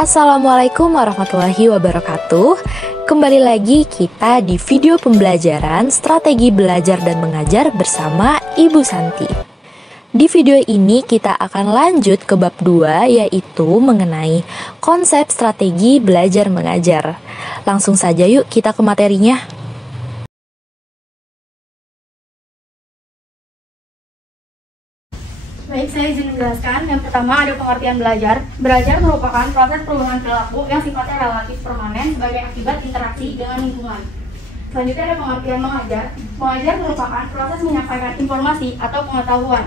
Assalamualaikum warahmatullahi wabarakatuh. Kembali lagi kita di video pembelajaran strategi belajar dan mengajar bersama Ibu Santi. Di video ini kita akan lanjut ke bab 2, yaitu mengenai konsep strategi belajar mengajar. Langsung saja yuk kita ke materinya. Baik, saya izin menjelaskan. Yang pertama ada pengertian belajar. Belajar merupakan proses perubahan perilaku yang sifatnya relatif permanen sebagai akibat interaksi dengan lingkungan. Selanjutnya ada pengertian mengajar. Mengajar merupakan proses menyampaikan informasi atau pengetahuan.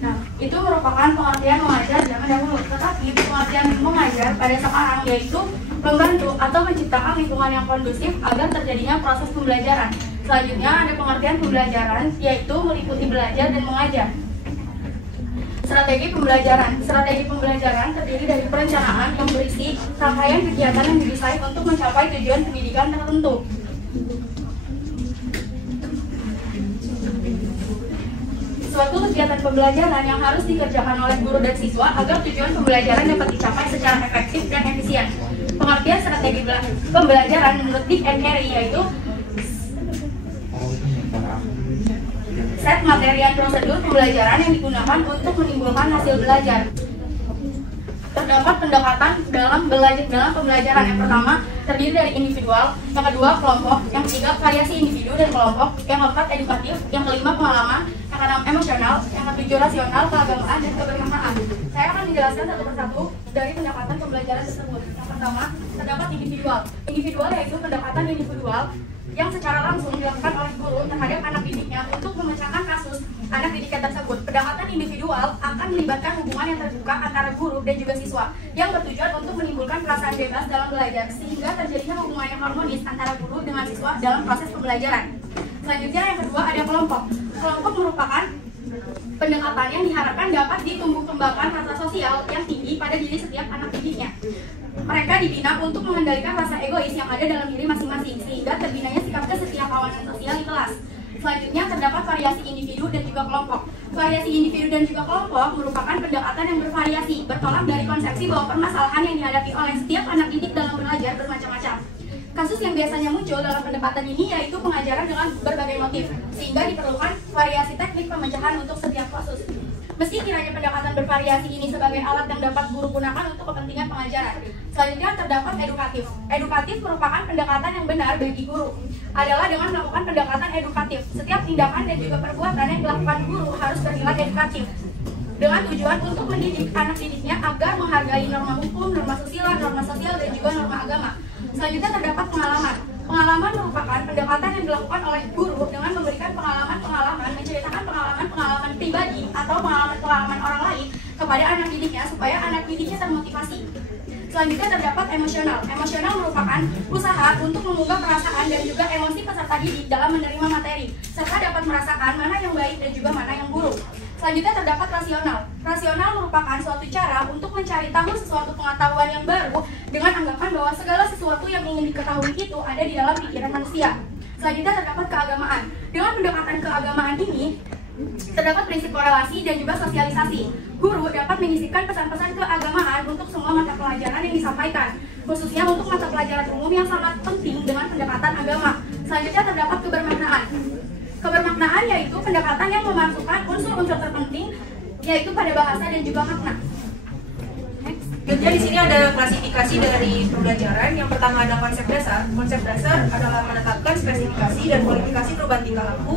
Nah, itu merupakan pengertian mengajar zaman dahulu. Tetapi pengertian mengajar pada sekarang yaitu membantu atau menciptakan lingkungan yang kondusif agar terjadinya proses pembelajaran. Selanjutnya ada pengertian pembelajaran, yaitu meliputi belajar dan mengajar. Strategi pembelajaran. Strategi pembelajaran terdiri dari perencanaan yang berisi rangkaian kegiatan yang didesain untuk mencapai tujuan pendidikan tertentu. Suatu kegiatan pembelajaran yang harus dikerjakan oleh guru dan siswa agar tujuan pembelajaran dapat dicapai secara efektif dan efisien. Pengertian strategi pembelajaran menurut Dick and Harry yaitu set materi dan prosedur pembelajaran yang digunakan untuk menimbulkan hasil belajar. Terdapat pendekatan dalam pembelajaran. Yang pertama terdiri dari individual, yang kedua kelompok, yang ketiga variasi individu dan kelompok, yang keempat edukatif, yang kelima pengalaman, yang keenam emosional, yang ketujuh rasional, keagamaan, dan kebermaknaan. Saya akan menjelaskan satu persatu dari pendekatan pembelajaran tersebut. Yang pertama terdapat individual. Individual yaitu pendekatan individual yang secara langsung dilakukan oleh guru terhadap anak didiknya untuk memecahkan kasus anak didiknya tersebut. Pendekatan individual akan melibatkan hubungan yang terbuka antara guru dan juga siswa yang bertujuan untuk menimbulkan perasaan bebas dalam belajar sehingga terjadinya hubungan yang harmonis antara guru dengan siswa dalam proses pembelajaran. Selanjutnya yang kedua ada kelompok. Kelompok merupakan pendekatan yang diharapkan dapat ditumbuh kembangkan rasa sosial yang tinggi pada diri setiap anak didiknya. Mereka dibina untuk mengendalikan rasa egois yang ada dalam diri masing-masing sehingga terbinanya sikap kesetiakawanan sosial di kelas. Selanjutnya terdapat variasi individu dan juga kelompok. Variasi individu dan juga kelompok merupakan pendekatan yang bervariasi, bertolak dari konsepsi bahwa permasalahan yang dihadapi oleh setiap anak didik dalam belajar bermacam-macam. Kasus yang biasanya muncul dalam pendekatan ini yaitu pengajaran dengan berbagai motif, sehingga diperlukan variasi teknik pemecahan untuk setiap kasus. Meski kiranya pendekatan bervariasi ini sebagai alat yang dapat guru gunakan untuk kepentingan pengajaran. Selanjutnya terdapat edukatif. Edukatif merupakan pendekatan yang benar bagi guru. Adalah dengan melakukan pendekatan edukatif. Setiap tindakan dan juga perbuatan yang dilakukan guru harus bernilai edukatif. Dengan tujuan untuk mendidik anak didiknya agar menghargai norma hukum, norma sosial, dan juga norma agama. Selanjutnya terdapat pengalaman. Pengalaman merupakan pendekatan yang dilakukan oleh guru dengan memberikan pengalaman, menceritakan pengalaman pribadi atau pengalaman orang lain kepada anak didiknya supaya anak didiknya termotivasi. Selanjutnya terdapat emosional. Emosional merupakan usaha untuk mengunggah perasaan dan juga emosi peserta didik dalam menerima materi, serta dapat merasakan mana yang baik dan juga mana yang buruk. Selanjutnya terdapat rasional. Rasional merupakan suatu cara untuk mencari tahu sesuatu pengetahuan yang baru dengan anggapan bahwa segala sesuatu yang ingin diketahui itu ada di dalam pikiran manusia. Selanjutnya terdapat keagamaan. Dengan pendekatan keagamaan ini, terdapat prinsip korelasi dan juga sosialisasi. Guru dapat menyisipkan pesan-pesan keagamaan untuk semua mata pelajaran yang disampaikan, khususnya untuk mata pelajaran umum yang sangat penting dengan pendekatan agama. Selanjutnya terdapat kebermaknaan. Kebermaknaan yaitu pendekatan yang memasukkan unsur-unsur terpenting yaitu pada bahasa dan juga makna. Jadi di sini ada klasifikasi dari pembelajaran. Yang pertama ada konsep dasar. Konsep dasar adalah menetapkan spesifikasi dan kualifikasi perubahan tingkah laku,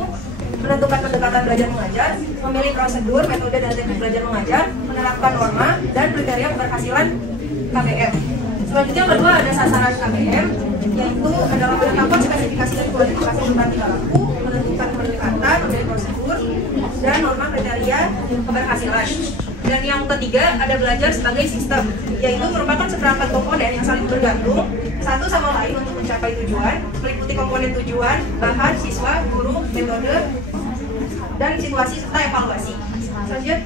menentukan pendekatan belajar mengajar, memilih prosedur, metode dan teknik belajar mengajar, menerapkan norma dan kriteria keberhasilan KBM. Selanjutnya yang kedua ada sasaran KBM, yaitu adalah menetapkan spesifikasi dan kualifikasi perubahan tingkah laku, menentukan pendekatan, memilih prosedur dan norma kriteria keberhasilan. Dan yang ketiga ada belajar sebagai sistem, yaitu merupakan seperangkat komponen yang saling bergantung satu sama lain untuk mencapai tujuan, meliputi komponen tujuan, bahan, siswa, guru, metode, dan situasi serta evaluasi.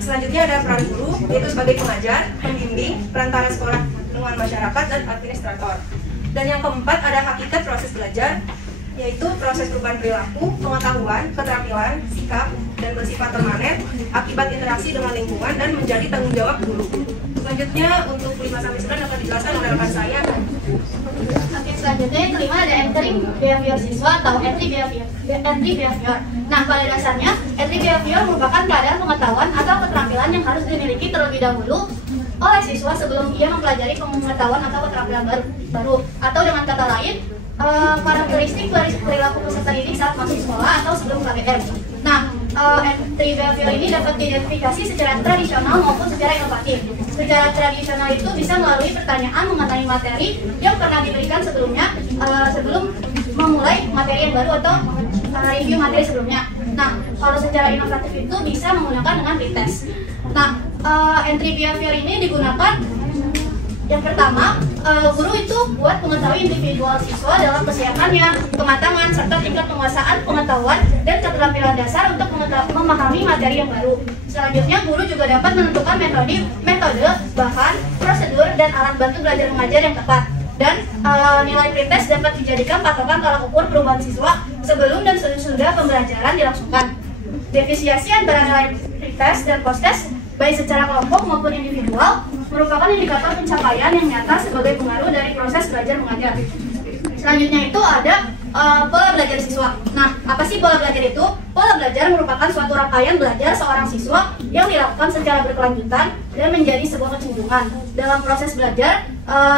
Selanjutnya ada peran guru, yaitu sebagai pengajar, pembimbing, perantara sekolah dengan masyarakat, dan administrator. Dan yang keempat ada hakikat proses belajar, yaitu proses perubahan perilaku, pengetahuan, keterampilan, sikap, dan bersifat permanen akibat interaksi dengan lingkungan dan menjadi tanggung jawab guru. Selanjutnya untuk 5-9 akan dijelaskan oleh rekan saya. Oke, selanjutnya yang kelima ada entering behavior siswa atau entry behavior. Nah, pada dasarnya entry behavior merupakan keadaan pengetahuan atau keterampilan yang harus dimiliki terlebih dahulu oleh siswa sebelum ia mempelajari pengetahuan atau keterampilan baru. Atau dengan kata lain, karakteristik perilaku peserta didik saat masuk sekolah atau sebelum KBM. Nah, entry behavior ini dapat diidentifikasi secara tradisional maupun secara inovatif. Secara tradisional itu bisa melalui pertanyaan mengenai materi yang pernah diberikan sebelumnya sebelum memulai materi yang baru atau review materi sebelumnya. Nah, kalau secara inovatif itu bisa menggunakan dengan pretest. Nah, entry behavior ini digunakan yang pertama, guru itu buat mengetahui individual siswa dalam kesiapannya, kematangan, serta tingkat penguasaan pengetahuan dan keterampilan dasar untuk memahami materi yang baru. Selanjutnya, guru juga dapat menentukan metode, bahan, prosedur, dan alat bantu belajar mengajar yang tepat. Dan nilai pretest dapat dijadikan patokan tolak ukur perubahan siswa sebelum dan sesudah pembelajaran dilangsungkan. Diferensiasi antara nilai pretest dan post-test, baik secara kelompok maupun individual, merupakan indikator pencapaian yang nyata sebagai pengaruh dari proses belajar mengajar. Selanjutnya itu ada pola belajar siswa. Nah, apa sih pola belajar itu? Pola belajar merupakan suatu rangkaian belajar seorang siswa yang dilakukan secara berkelanjutan dan menjadi sebuah kecenderungan. Dalam proses belajar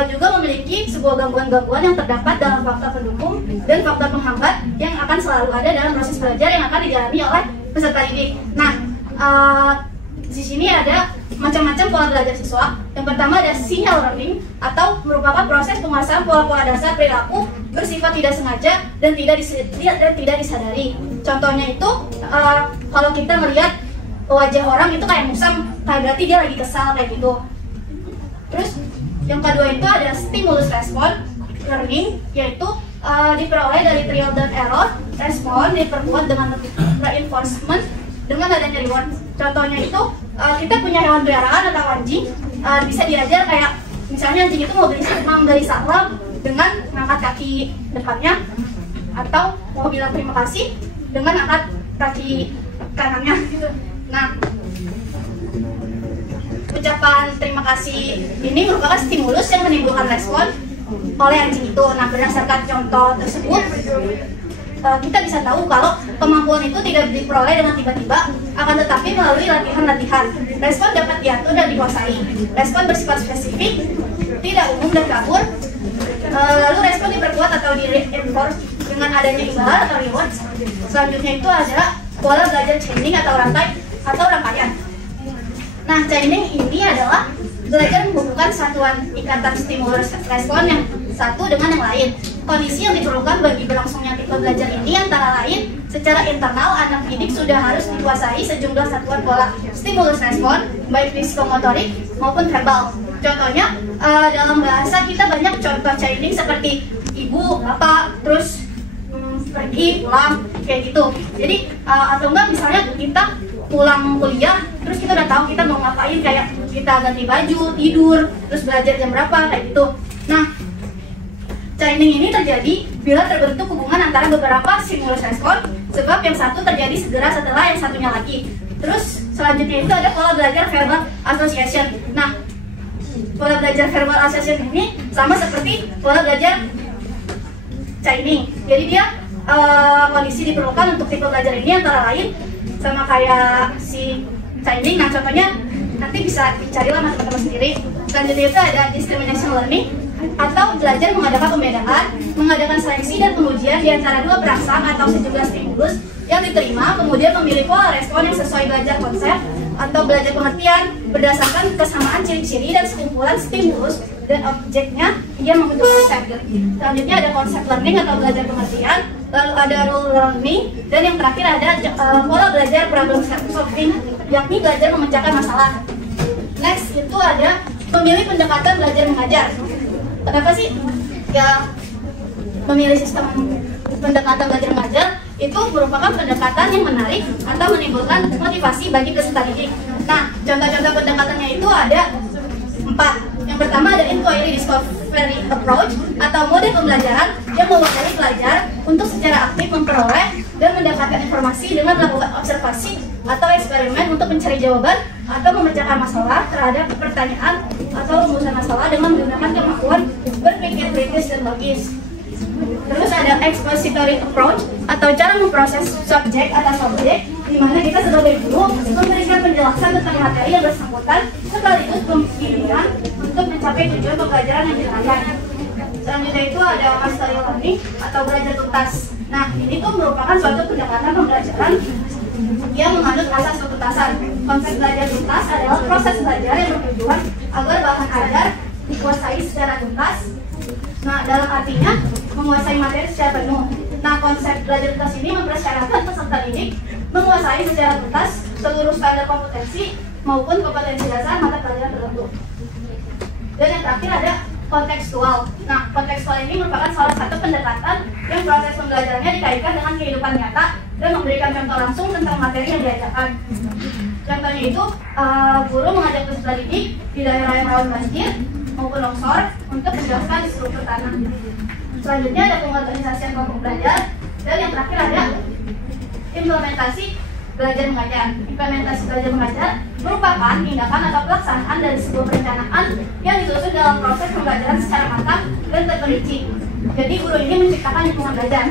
juga memiliki sebuah gangguan-gangguan yang terdapat dalam faktor pendukung dan faktor penghambat yang akan selalu ada dalam proses belajar yang akan dijalani oleh peserta didik. Nah, di sini ada macam-macam pola belajar siswa. Yang pertama ada signal learning atau merupakan proses penguasaan pola-pola dasar perilaku bersifat tidak sengaja dan tidak disadari. Contohnya itu kalau kita melihat wajah orang itu kayak musam, kayak berarti dia lagi kesal kayak gitu. Terus yang kedua itu ada stimulus response learning, yaitu diperoleh dari trial dan error. Respon diperkuat dengan reinforcement dengan adanya reward. Contohnya itu kita punya hewan peliharaan atau anjing, bisa diajar kayak misalnya anjing itu mau gali sarang dengan mengangkat kaki depannya, atau mau bilang terima kasih dengan angkat kaki kanannya gitu. Nah, ucapan terima kasih ini merupakan stimulus yang menimbulkan respon oleh anjing itu. Nah, berdasarkan contoh tersebut kita bisa tahu kalau kemampuan itu tidak diperoleh dengan tiba-tiba, akan tetapi melalui latihan-latihan. Respon dapat diatur dan dikuasai. Respon bersifat spesifik, tidak umum dan kabur. Lalu respon diperkuat atau di-reinforce dengan adanya imbalan atau reward. Selanjutnya itu ada pola belajar chaining atau rangkaian. Nah, chaining ini adalah belajar menghubungkan satuan ikatan stimulus respon yang satu dengan yang lain. Kondisi yang diperlukan bagi berlangsungnya tipe belajar ini antara lain, secara internal anak didik sudah harus dikuasai sejumlah satuan pola stimulus respon, baik psikomotorik maupun verbal. Contohnya, dalam bahasa kita banyak contoh chaining seperti ibu, bapak, terus pergi, pulang, kayak gitu. Jadi, atau enggak misalnya kita pulang kuliah, terus kita udah tahu kita mau ngapain, kayak kita ganti baju, tidur, terus belajar jam berapa, kayak gitu. Nah, chaining ini terjadi bila terbentuk hubungan antara beberapa stimulus respon, sebab yang satu terjadi segera setelah yang satunya lagi. Terus selanjutnya itu ada pola belajar verbal association. Nah, pola belajar verbal association ini sama seperti pola belajar chaining. Jadi dia kondisi diperlukan untuk tipe belajar ini antara lain sama kayak si chaining. Nah, contohnya nanti bisa dicarilah mas teman-teman sendiri. Selanjutnya itu ada discrimination learning atau belajar mengadakan pembedaan, mengadakan seleksi dan pengujian di antara dua perangsang atau sejumlah stimulus yang diterima, kemudian memilih pola respon yang sesuai belajar konsep atau belajar pengertian berdasarkan kesamaan ciri-ciri dan kesimpulan stimulus dan objeknya yang membentuk konsep. Selanjutnya ada konsep learning atau belajar pengertian, lalu ada rule learning, dan yang terakhir ada pola belajar problem solving, yakni belajar memecahkan masalah. Next itu ada memilih pendekatan belajar mengajar. Kenapa sih ya memilih sistem pendekatan belajar mengajar? Itu merupakan pendekatan yang menarik atau menimbulkan motivasi bagi peserta didik. Nah, contoh-contoh pendekatannya itu ada 4. Yang pertama ada inquiry discovery approach atau mode pembelajaran yang mewadahi pelajar untuk secara aktif memperoleh dan mendapatkan informasi dengan melakukan observasi atau eksperimen untuk mencari jawaban atau memecahkan masalah terhadap pertanyaan atau rumusan masalah dengan menggunakan kemampuan berpikir kritis dan logis. Terus ada expository approach atau cara memproses subjek atas objek, di mana kita sebagai guru memberikan penjelasan tentang materi yang bersangkutan sekaligus pembimbingan untuk mencapai tujuan pembelajaran yang dirancang. Selanjutnya itu ada mastery learning atau belajar tuntas. Nah, ini tuh merupakan suatu pendekatan pembelajaran yang mengandung asas ketuntasan. Konsep belajar tuntas adalah proses belajar yang bertujuan agar bahan ajar dikuasai secara tuntas. Nah, dalam artinya menguasai materi secara penuh. Nah, konsep belajar tuntas ini mempersyaratkan peserta didik menguasai secara tuntas seluruh standar kompetensi maupun kompetensi dasar mata pelajaran tertentu. Dan yang terakhir ada kontekstual. Nah, kontekstual ini merupakan salah satu pendekatan yang proses pembelajarannya dikaitkan dengan kehidupan nyata dan memberikan contoh langsung tentang materi yang diajarkan. Contohnya itu, guru mengajak peserta didik di daerah yang rawan banjir maupun longsor untuk menjelaskan struktur tanah. Selanjutnya ada pengorganisasian kelompok belajar, dan yang terakhir ada implementasi belajar mengajar. Implementasi belajar mengajar merupakan tindakan atau pelaksanaan dari sebuah perencanaan yang disusun dalam proses pembelajaran secara matang dan terperinci. Jadi guru ini menciptakan lingkungan belajar.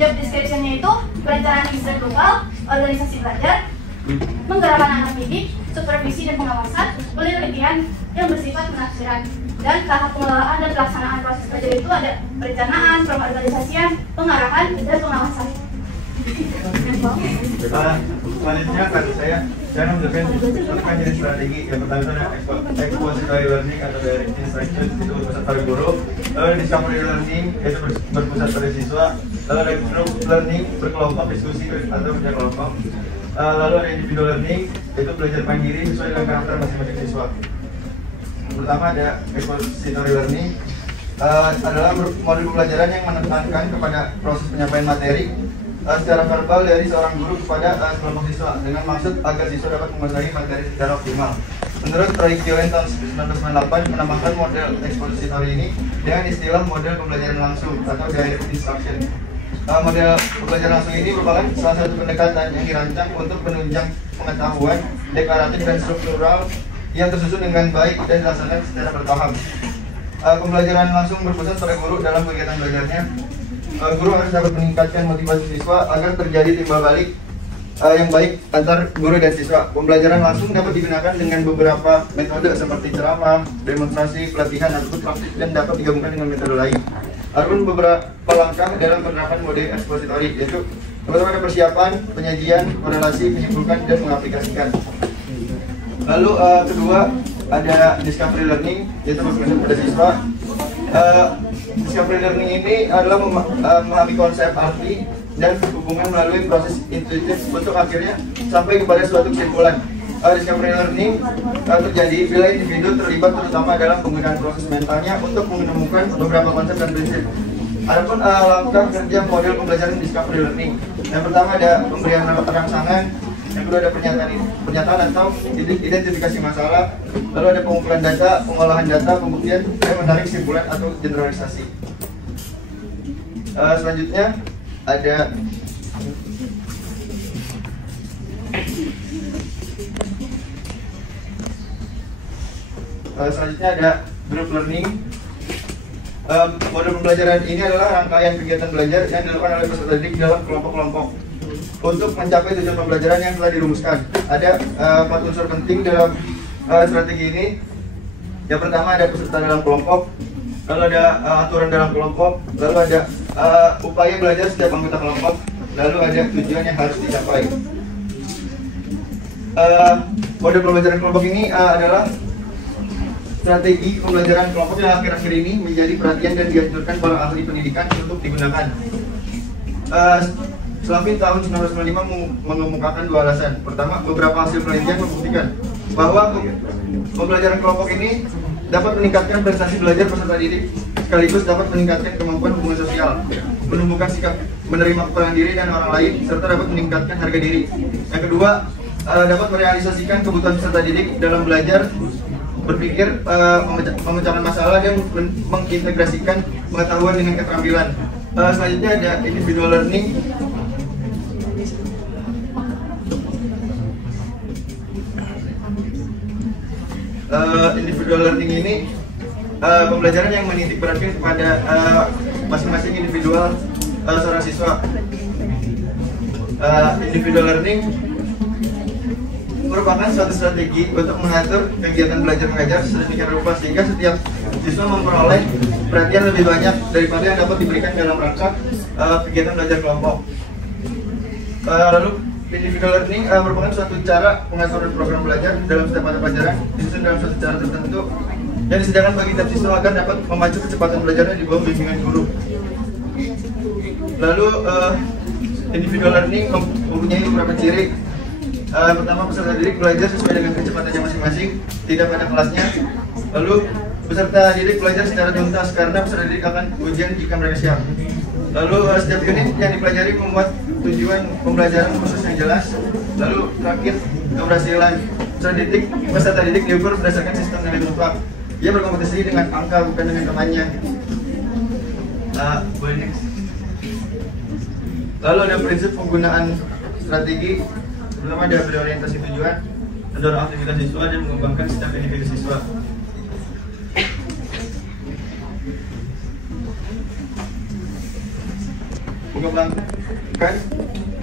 Job description-nya itu perencanaan instruktural, organisasi belajar, menggerakkan anak didik, supervisi dan pengawasan, penelitian yang bersifat penafsiran. Dan tahap pengelolaan dan pelaksanaan proses belajar itu ada perencanaan, pengorganisasian, pengarahan, dan pengawasan. Selanjutnya kan saya menjelaskan tentang jenis strategi. Yang pertama itu ada expository learning atau direct instruction, itu berpusat pada guru. Lalu ada discovery learning, yaitu berpusat pada siswa. Lalu ada group learning, berkelompok diskusi atau kerja kelompok. Lalu ada individual learning, yaitu belajar mandiri sesuai dengan karakter masing-masing siswa. Pertama ada expository learning, adalah modul pembelajaran yang menekankan kepada proses penyampaian materi secara verbal dari seorang guru kepada kelompok siswa dengan maksud agar siswa dapat menguasai materi secara optimal. Menurut Roy Kioen tahun 1998 menambahkan model expository ini dengan istilah model pembelajaran langsung atau direct instruction. Model pembelajaran langsung ini merupakan salah satu pendekatan yang dirancang untuk menunjang pengetahuan deklaratif dan struktural yang tersusun dengan baik dan dilaksanakan secara bertahap. Pembelajaran langsung berpusat pada guru dalam kegiatan belajarnya. Guru harus dapat meningkatkan motivasi siswa agar terjadi timbal balik yang baik antar guru dan siswa. Pembelajaran langsung dapat digunakan dengan beberapa metode seperti ceramah, demonstrasi, pelatihan, ataupun praktik, dan dapat digabungkan dengan metode lain. Ada beberapa langkah dalam penerapan model expository, yaitu pertama ada persiapan, penyajian, korelasi, menyimpulkan, dan mengaplikasikan. Lalu kedua ada discovery learning, yaitu berfokus pada siswa. Discovery learning ini adalah memahami konsep arti dan hubungan melalui proses intuitif untuk akhirnya sampai kepada suatu kesimpulan. Discovery learning terjadi bila individu terlibat terutama dalam penggunaan proses mentalnya untuk menemukan beberapa konsep dan prinsip. Adapun langkah kerja model pembelajaran discovery learning. Yang pertama ada pemberian rangsangan, yang kedua ada pernyataan atau identifikasi masalah, lalu ada pengumpulan data, pengolahan data, pembuktian, dan menarik kesimpulan atau generalisasi. Selanjutnya ada group learning. Model pembelajaran ini adalah rangkaian kegiatan belajar yang dilakukan oleh peserta didik dalam kelompok-kelompok untuk mencapai tujuan pembelajaran yang telah dirumuskan. Ada 4 unsur penting dalam strategi ini. Yang pertama ada peserta dalam kelompok, lalu ada aturan dalam kelompok, lalu ada upaya belajar setiap anggota kelompok, lalu ada tujuan yang harus dicapai. Model pembelajaran kelompok ini adalah strategi pembelajaran kelompok yang akhir-akhir ini menjadi perhatian dan dianjurkan para ahli pendidikan untuk digunakan. Slavin tahun 1995 mengemukakan 2 alasan. Pertama, beberapa hasil penelitian membuktikan bahwa pembelajaran kelompok ini dapat meningkatkan prestasi belajar peserta didik, sekaligus dapat meningkatkan kemampuan hubungan sosial, menumbuhkan sikap menerima kekurangan diri dan orang lain, serta dapat meningkatkan harga diri. Yang kedua, dapat merealisasikan kebutuhan peserta didik dalam belajar, berpikir, memecahkan masalah, dan mengintegrasikan pengetahuan dengan keterampilan. Selanjutnya ada individual learning. individual learning ini pembelajaran yang menitik beratkan kepada masing-masing individual seorang siswa. Individual learning merupakan suatu strategi untuk mengatur kegiatan belajar mengajar sedemikian rupa sehingga setiap siswa memperoleh perhatian lebih banyak daripada yang dapat diberikan dalam rangka kegiatan belajar kelompok. Lalu individual learning merupakan suatu cara pengaturan program belajar dalam setiap mata pelajaran disusun dalam suatu cara tertentu yang disediakan bagi tiap siswa agar dapat memacu kecepatan belajarnya di bawah bimbingan guru. Lalu individual learning mempunyai beberapa ciri. Pertama, peserta didik belajar sesuai dengan kecepatannya masing-masing, tidak pada kelasnya. Lalu peserta didik belajar secara tuntas karena peserta didik akan ujian jika mereka siap. Lalu setiap unit yang dipelajari membuat tujuan pembelajaran khusus yang jelas. Lalu terakhir, keberhasilan peserta didik diukur berdasarkan sistem nilai mutlak. Ia berkompetisi dengan angka bukan dengan temannya. Boleh next. Lalu ada prinsip penggunaan strategi. Pertama, ada berorientasi tujuan, mendorong aktivitas siswa dan mengembangkan setiap individu siswa. Mengembangkan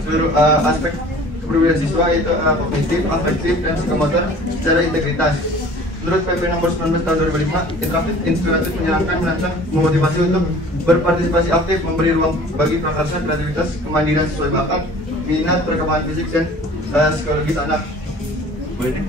seluruh aspek kepribadian siswa yaitu kognitif, afektif, dan psikomotor secara integritas. Menurut PP nomor 19 tahun 2005, interaktif, inspiratif, menyenangkan, menantang, memotivasi untuk berpartisipasi aktif, memberi ruang bagi prakarsa, kreativitas, kemandirian sesuai bakat, minat, perkembangan fisik, dan psikologis anak. Boleh nih?